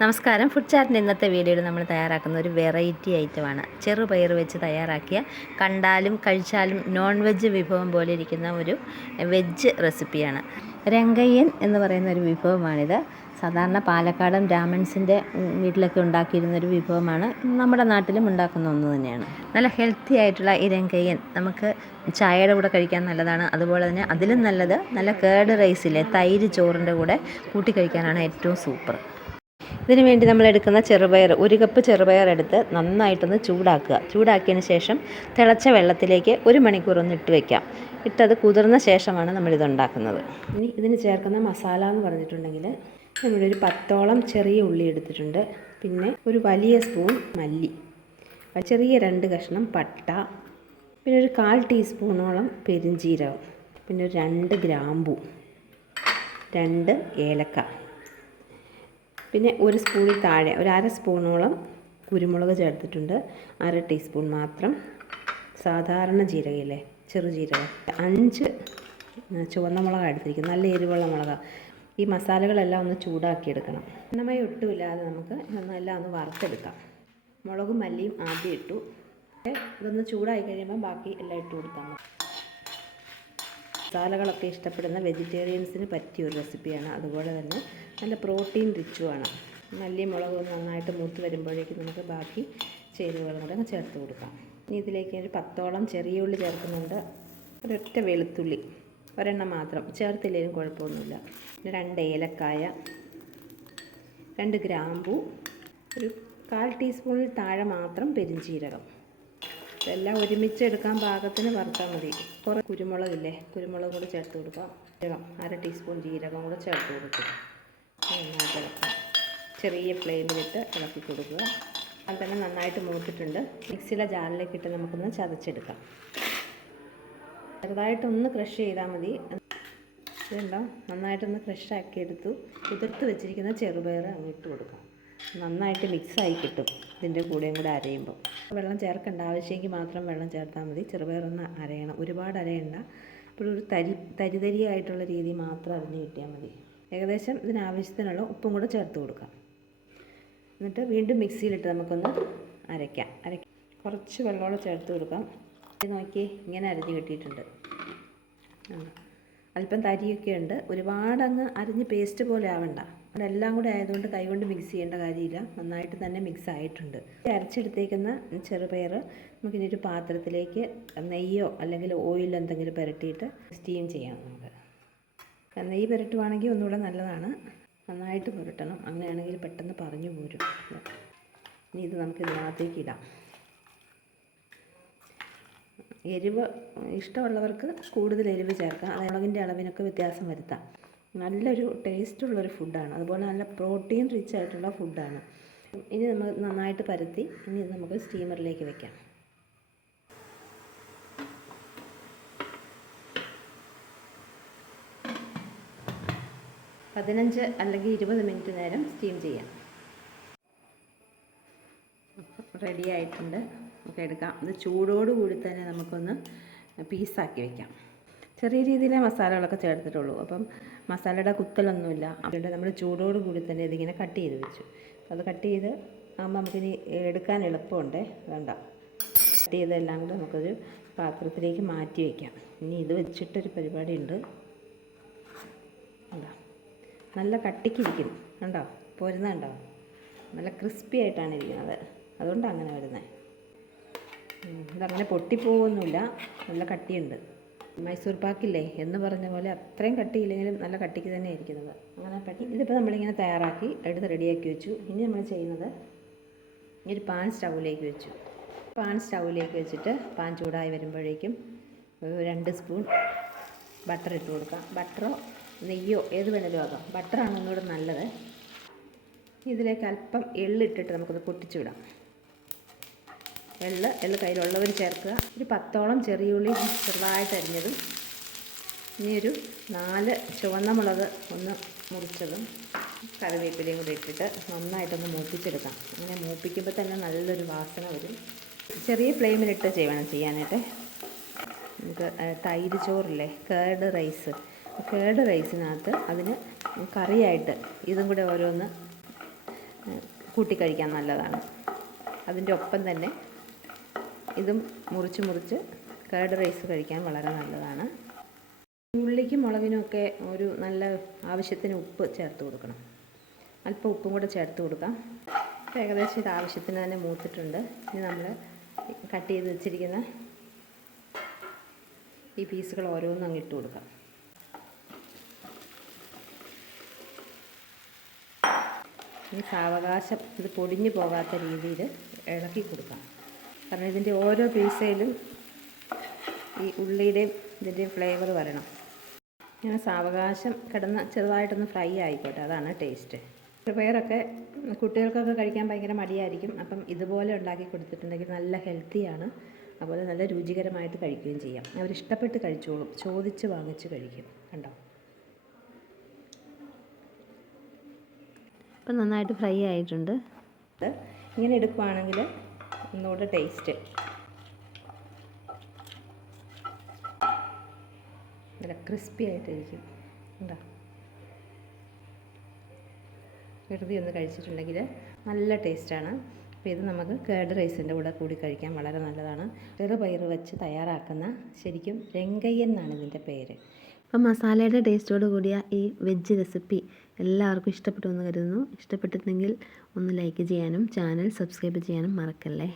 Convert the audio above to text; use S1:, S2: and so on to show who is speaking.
S1: നമസ്കാരം. ഫുഡ് ചാറ്റിന്റെ ഇന്നത്തെ വീഡിയോയിൽ നമ്മൾ തയ്യാറാക്കുന്ന ഒരു വെറൈറ്റി ഐറ്റമാണ് ചെറുപയർ വെച്ച് തയ്യാറാക്കിയ കണ്ടാലും കഴിച്ചാലും നോൺ വെജ് വിഭവം പോലെ ഇരിക്കുന്ന ഒരു വെജ് റെസിപ്പിയാണ് രംഗയ്യൻ എന്ന് പറയുന്ന ഒരു വിഭവമാണിത്. സാധാരണ പാലക്കാടൻ ബ്രാഹ്മൺസിന്റെ വീട്ടിലൊക്കെ ഉണ്ടാക്കിയിരുന്ന ഒരു വിഭവമാണ്. നമ്മുടെ നാട്ടിലും ഉണ്ടാക്കുന്ന ഒന്ന് തന്നെയാണ്. നല്ല ഹെൽത്തി ആയിട്ടുള്ള ഈ രംഗയ്യൻ നമുക്ക് ചായയുടെ കൂടെ കഴിക്കാൻ നല്ലതാണ്. അതുപോലെ തന്നെ അതിലും നല്ലത് നല്ല കേർഡ് റൈസിലെ തൈര് ചോറിന്റെ കൂടെ കൂട്ടി കഴിക്കാനാണ് ഏറ്റവും സൂപ്പർ ഇതിനു വേണ്ടി നമ്മൾ എടുക്കുന്ന ചെറുപയർ ഒരു കപ്പ് ചെറുപയർ എടുത്ത് നന്നായിട്ടൊന്ന് ചൂടാക്കുക. ചൂടാക്കിയതിന് ശേഷം തിളച്ച വെള്ളത്തിലേക്ക് ഒരു മണിക്കൂർ ഒന്ന് ഇട്ട് വയ്ക്കാം ഇട്ടത് കുതിർന്ന ശേഷമാണ് നമ്മളിത് ഉണ്ടാക്കുന്നത്. ഇനി ഇതിന് ചേർക്കുന്ന മസാല എന്ന് പറഞ്ഞിട്ടുണ്ടെങ്കിൽ നമ്മളൊരു പത്തോളം ചെറിയ ഉള്ളി എടുത്തിട്ടുണ്ട്. പിന്നെ ഒരു വലിയ സ്പൂൺ മല്ലി ചെറിയ രണ്ട് കഷ്ണം പട്ട പിന്നെ ഒരു കാൽ ടീസ്പൂണോളം പെരിഞ്ജീരകം പിന്നെ ഒരു രണ്ട് ഗ്രാമ്പു രണ്ട് ഏലക്ക. പിന്നെ ഒരു സ്പൂണിൽ താഴെ ഒരു അര സ്പൂണോളം കുരുമുളക് ചേർത്തിട്ടുണ്ട്. അര ടീസ്പൂൺ മാത്രം. സാധാരണ ജീരകയില്ലേ? ചെറു ജീരകം. അഞ്ച് ചുവന്ന മുളക് എടുത്തിരിക്കുന്നത് നല്ല എരിവുള്ള മുളക്. ഈ മസാലകളെല്ലാം ഒന്ന് ചൂടാക്കിയെടുക്കണം. നന്നായി ഒട്ടുമില്ലാതെ നമുക്ക് എല്ലാം ഒന്ന് വറുത്തെടുക്കാം. മുളകും മല്ലിയും ആദ്യം ഇട്ടു. ഇതൊന്ന് ചൂടായി കഴിയുമ്പോൾ ബാക്കി എല്ലാം ഇട്ട് കൊടുക്കാം മസാലകളൊക്കെ ഇഷ്ടപ്പെടുന്ന വെജിറ്റേറിയൻസിന് പറ്റിയ ഒരു റെസിപ്പിയാണ്. അതുപോലെ തന്നെ നല്ല പ്രോട്ടീൻ റിച്ചുമാണ്. മല്ലി മുളക് നന്നായിട്ട് മൂത്ത് വരുമ്പോഴേക്കും നമുക്ക് ബാക്കി ചേരുവകളും കൂടെ ചേർത്ത് കൊടുക്കാം. ഇനി ഇതിലേക്ക് ഒരു പത്തോളം ചെറിയ ഉള്ളി ചേർക്കുന്നുണ്ട്. ഒരൊറ്റ വെളുത്തുള്ളി ഒരെണ്ണം മാത്രം. ചേർത്തില്ലെങ്കിലും കുഴപ്പമൊന്നുമില്ല. രണ്ട് ഏലക്കായ രണ്ട് ഗ്രാമ്പു ഒരു കാൽ ടീസ്പൂണിൽ താഴെ മാത്രം പെരിഞ്ചീരകം. ഇതെല്ലാം ഒരുമിച്ച് എടുക്കാൻ പാകത്തിന് വറുത്താൽ മതി. കുറേ കുരുമുളകില്ലേ? കുരുമുളക് കൂടി ചേർത്ത് കൊടുക്കാം. ജീരകം അര ടീസ്പൂൺ ജീരകം കൂടെ ചേർത്ത് കൊടുക്കും. ചെറിയ ഫ്ലെയിമിലിട്ട് ഇളക്കി കൊടുക്കുക. അത് തന്നെ നന്നായിട്ട് മൂത്തിട്ടുണ്ട്. മിക്സിയുടെ ജാറിലേക്ക് ഇട്ട് നമുക്കൊന്ന് ചതച്ചെടുക്കാം. ചെറുതായിട്ടൊന്ന് ക്രഷ് ചെയ്താൽ മതി. ഇതുണ്ടോ? നന്നായിട്ടൊന്ന് ക്രഷ് ആക്കി എടുത്തു കുതിർത്ത് വെച്ചിരിക്കുന്ന ചെറുപയർ അങ്ങ് ഇട്ട് കൊടുക്കാം. നന്നായിട്ട് മിക്സായി കിട്ടും. ഇതിന്റെ കൂടെയും കൂടെ അരയുമ്പോൾ വെള്ളം ചേർക്കേണ്ട ആവശ്യമെങ്കിൽ മാത്രം വെള്ളം ചേർത്താൽ മതി. ചെറുപയറൊന്ന് അരയണം. ഒരുപാട് അരയണ്ട. ഒരു തരി തരിതരിയായിട്ടുള്ള രീതി മാത്രം അരിഞ്ഞ് കിട്ടിയാൽ മതി. ഏകദേശം ഇതിനാവശ്യത്തിനുള്ള ഉപ്പും കൂടെ ചേർത്ത് കൊടുക്കാം. എന്നിട്ട് വീണ്ടും മിക്സിയിലിട്ട് നമുക്കൊന്ന് അരയ്ക്കാം. അരയ്ക്കാം കുറച്ച് വെള്ളമോടെ ചേർത്ത് കൊടുക്കാം. നോക്കി ഇങ്ങനെ അരിഞ്ഞ് കിട്ടിയിട്ടുണ്ട്. അല്പം തരിയൊക്കെ ഉണ്ട്. ഒരുപാടങ്ങ് അരിഞ്ഞ് പേസ്റ്റ് പോലെ ആവണ്ട. അതെല്ലാം കൂടെ ആയതുകൊണ്ട് കൈകൊണ്ട് മിക്സ് ചെയ്യേണ്ട കാര്യമില്ല. നന്നായിട്ട് തന്നെ മിക്സ് ആയിട്ടുണ്ട്. അരച്ചെടുത്തേക്കുന്ന ചെറുപയർ നമുക്കിനി ഒരു പാത്രത്തിലേക്ക് നെയ്യോ അല്ലെങ്കിൽ ഓയിലോ എന്തെങ്കിലും പുരട്ടിയിട്ട് സ്റ്റീം ചെയ്യാം നമുക്ക്. നെയ്യ് പുരട്ടുവാണെങ്കിൽ ഒന്നുകൂടെ നല്ലതാണ്. നന്നായിട്ട് പുരട്ടണം. അങ്ങനെയാണെങ്കിൽ പെട്ടെന്ന് പറഞ്ഞു പോരും. ഇനി ഇത് നമുക്ക് ഇതിനകത്തേക്ക് ഇടാം. എരിവ് ഇഷ്ടമുള്ളവർക്ക് കൂടുതൽ എരിവ് ചേർക്കാം. അത് മുളകിന്റെ അളവിനൊക്കെ വ്യത്യാസം വരുത്താം. നല്ലൊരു ടേസ്റ്റുള്ളൊരു ഫുഡാണ് അതുപോലെ നല്ല പ്രോട്ടീൻ റിച്ച് ആയിട്ടുള്ള ഫുഡാണ് ഇനി നമ്മൾ നന്നായിട്ട് പരത്തി ഇനി നമുക്ക് സ്റ്റീമറിലേക്ക് വെക്കാം. പതിനഞ്ച് അല്ലെങ്കിൽ ഇരുപത് മിനിറ്റ് നേരം സ്റ്റീം ചെയ്യാം. റെഡി ആയിട്ടുണ്ട്. നമുക്ക് എടുക്കാം. ഇത് ചൂടോടുകൂടി തന്നെ നമുക്കൊന്ന് പീസാക്കി വെക്കാം. ചെറിയ രീതിയിലെ മസാലകളൊക്കെ ചേർത്തിട്ടുള്ളൂ. അപ്പം മസാലയുടെ കുത്തലൊന്നുമില്ല. അതുകൊണ്ട് നമ്മൾ ചൂടോട് കൂടി തന്നെ ഇതിങ്ങനെ കട്ട് ചെയ്ത് വെച്ചു. അത് കട്ട് ചെയ്ത് ആകുമ്പോൾ നമുക്കിനി എടുക്കാൻ എളുപ്പമുണ്ട്. വേണ്ട. കട്ട് ചെയ്തെല്ലാം കൂടെ നമുക്കൊരു പാത്രത്തിലേക്ക് മാറ്റി വയ്ക്കാം ഇനി ഇത് വെച്ചിട്ടൊരു പരിപാടി ഉണ്ട് നല്ല കട്ടിക്കിരിക്കുന്നു കണ്ടോ? പോരുന്നുണ്ടോ നല്ല ക്രിസ്പി ആയിട്ടാണ് ഇരിക്കുന്നത്. അതുകൊണ്ടാണ് അങ്ങനെ വരുന്നത്. ഇതങ്ങനെ പൊട്ടിപ്പോകുന്നില്ല നല്ല കട്ടിയുണ്ട്. മൈസൂർ പാക്കില്ലേ? എന്ന് പറഞ്ഞ പോലെ അത്രയും കട്ടിയില്ലെങ്കിലും നല്ല കട്ടിക്ക് തന്നെ ഇരിക്കുന്നത്. അങ്ങനെ പറ്റി ഇതിപ്പോൾ നമ്മളിങ്ങനെ തയ്യാറാക്കി എടുത്ത് റെഡിയാക്കി വെച്ചു. ഇനി നമ്മൾ ചെയ്യുന്നത് ഒരു പാൻ സ്റ്റൗവിലേക്ക് വെച്ചു. പാൻ സ്റ്റൗവിലേക്ക് വെച്ചിട്ട് പാൻ ചൂടായി വരുമ്പോഴേക്കും രണ്ട് സ്പൂൺ ബട്ടർ ഇട്ട് കൊടുക്കാം. ബട്ടറോ നെയ്യോ ഏത് വേണേലും ആകാം. ബട്ടറാണ് ഒന്നുകൂടെ നല്ലത്. ഇതിലേക്ക് അല്പം എള്ളിട്ടിട്ട് നമുക്കത് പൊട്ടിച്ചു വിടാം. എള്ള് എള്ള് കയ്യിലുള്ളവർ ചേർക്കുക. ഒരു പത്തോളം ചെറിയുള്ളി ചെറുതായിട്ട് അരിഞ്ഞതും ഇനി ഒരു നാല് ചുവന്ന മുളക് ഒന്ന് മുറിച്ചതും കറിവേപ്പിലയും കൂടി ഇട്ടിട്ട് നന്നായിട്ടൊന്ന് മൂപ്പിച്ചെടുക്കാം. അങ്ങനെ മൂപ്പിക്കുമ്പോൾ തന്നെ നല്ലൊരു വാസന വരും. ചെറിയ ഫ്ലെയിമിലിട്ട് ചെയ്യണം ചെയ്യാനായിട്ട്. നമുക്ക് തൈര് ചോറില്ലേ കേർഡ് റൈസ്. കേർഡ് റൈസിനകത്ത് അതിന് കറിയായിട്ട് ഇതും കൂടെ ഓരോന്ന് കൂട്ടി കഴിക്കാൻ നല്ലതാണ്. അതിന്റെ ഒപ്പം തന്നെ ഇതും മുറിച്ച് മുറിച്ച് കേർഡ് റൈസ് കഴിക്കാൻ വളരെ നല്ലതാണ്. ഉള്ളിക്കും മുളകിനുമൊക്കെ ഒരു നല്ല ആവശ്യത്തിന് ഉപ്പ് ചേർത്ത് കൊടുക്കണം. അല്പം ഉപ്പും കൂടെ ചേർത്ത് കൊടുക്കാം. ഏകദേശം ഇത് ആവശ്യത്തിന് തന്നെ മൂത്തിട്ടുണ്ട്. ഇനി നമ്മൾ കട്ട് ചെയ്ത് വെച്ചിരിക്കുന്ന ഈ പീസുകൾ ഓരോന്നും അങ്ങ് ഇട്ട് കൊടുക്കാം. ഇനി സാവകാശം ഇത് പൊടിഞ്ഞു പോകാത്ത രീതിയിൽ ഇളക്കി കൊടുക്കാം. കാരണം ഇതിന്റെ ഓരോ പീസയിലും ഈ ഉള്ളിയുടെയും ഇതിന്റെയും ഫ്ലേവർ വരണം. ഇങ്ങനെ സാവകാശം കിടന്ന് ചെറുതായിട്ടൊന്ന് ഫ്രൈ ആയിക്കോട്ടെ അതാണ് ടേസ്റ്റ്. പ്രിപ്പയറൊക്കെ കുട്ടികൾക്കൊക്കെ കഴിക്കാൻ ഭയങ്കര മടിയായിരിക്കും. അപ്പം ഇതുപോലെ ഉണ്ടാക്കി കൊടുത്തിട്ടുണ്ടെങ്കിൽ നല്ല ഹെൽത്തിയാണ് അതുപോലെ നല്ല രുചികരമായിട്ട് കഴിക്കുകയും ചെയ്യാം. അവരിഷ്ടപ്പെട്ട് കഴിച്ചോളും. ചോദിച്ച് വാങ്ങിച്ച് കഴിക്കും. കണ്ടോ? അപ്പം നന്നായിട്ട് ഫ്രൈ ആയിട്ടുണ്ട്. ഇങ്ങനെ എടുക്കുവാണെങ്കിൽ ഒന്നുകൂടെ ടേസ്റ്റ് നല്ല ക്രിസ്പി ആയിട്ടിരിക്കും. ഉണ്ടോ വെറുതെ ഒന്ന് കഴിച്ചിട്ടുണ്ടെങ്കിൽ നല്ല ടേസ്റ്റാണ് അപ്പോൾ ഇത് നമുക്ക് കേർഡ് റൈസിന്റെ കൂടെ കൂടി കഴിക്കാൻ വളരെ നല്ലതാണ്. ചെറുപയർ വെച്ച് തയ്യാറാക്കുന്ന ശരിക്കും രംഗയ്യൻ എന്നാണ് ഇതിന്റെ പേര്. അപ്പം മസാലയുടെ ടേസ്റ്റോട് കൂടിയ ഈ വെജ് റെസിപ്പി എല്ലാവർക്കും ഇഷ്ടപ്പെട്ടു എന്ന് കരുതുന്നു. ഇഷ്ടപ്പെട്ടിട്ടുണ്ടെങ്കിൽ ഒന്ന് ലൈക്ക് ചെയ്യാനും ചാനൽ സബ്സ്ക്രൈബ് ചെയ്യാനും മറക്കല്ലേ?